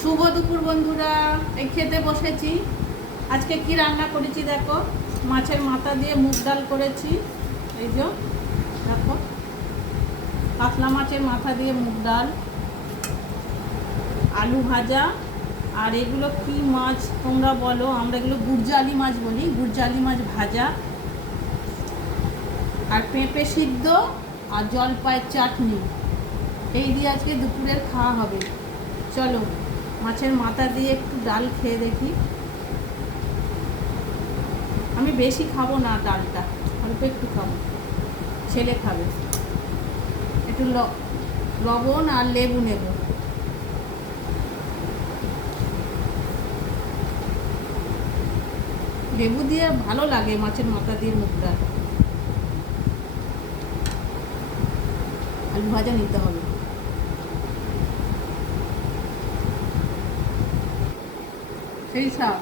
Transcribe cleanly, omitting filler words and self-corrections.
শুভ দুপুর বন্ধুরা, এই খেতে বসেছি। আজকে কি রান্না করেছি দেখো, মাছের মাথা দিয়ে মুগ ডাল করেছি। এই যে দেখো, কাতলা মাছের মাথা দিয়ে মুগ ডাল, আলু ভাজা। আর এগুলো কি মাছ তোমরা বলো, আমরা এগুলো গুরজালি মাছ বলি, গুরজালি মাছ ভাজা। আর পেঁপে সিদ্ধ আর জলপাইয়ের চাটনি, এই দিয়ে আজকে দুপুরের খাওয়া হবে। চলো মাছের মাথা দিয়ে একটু ডাল খেয়ে দেখি। আমি বেশি খাবো না ডালটা, অল্প একটু খাবো, ছেলে খাবে। একটু লবণ আর লেবু নেব। লেবু দিয়ে ভালো লাগে মাছের মাথা দিয়ে মুগ ডাল। আলু ভাজা নিতে হবে। সেই সব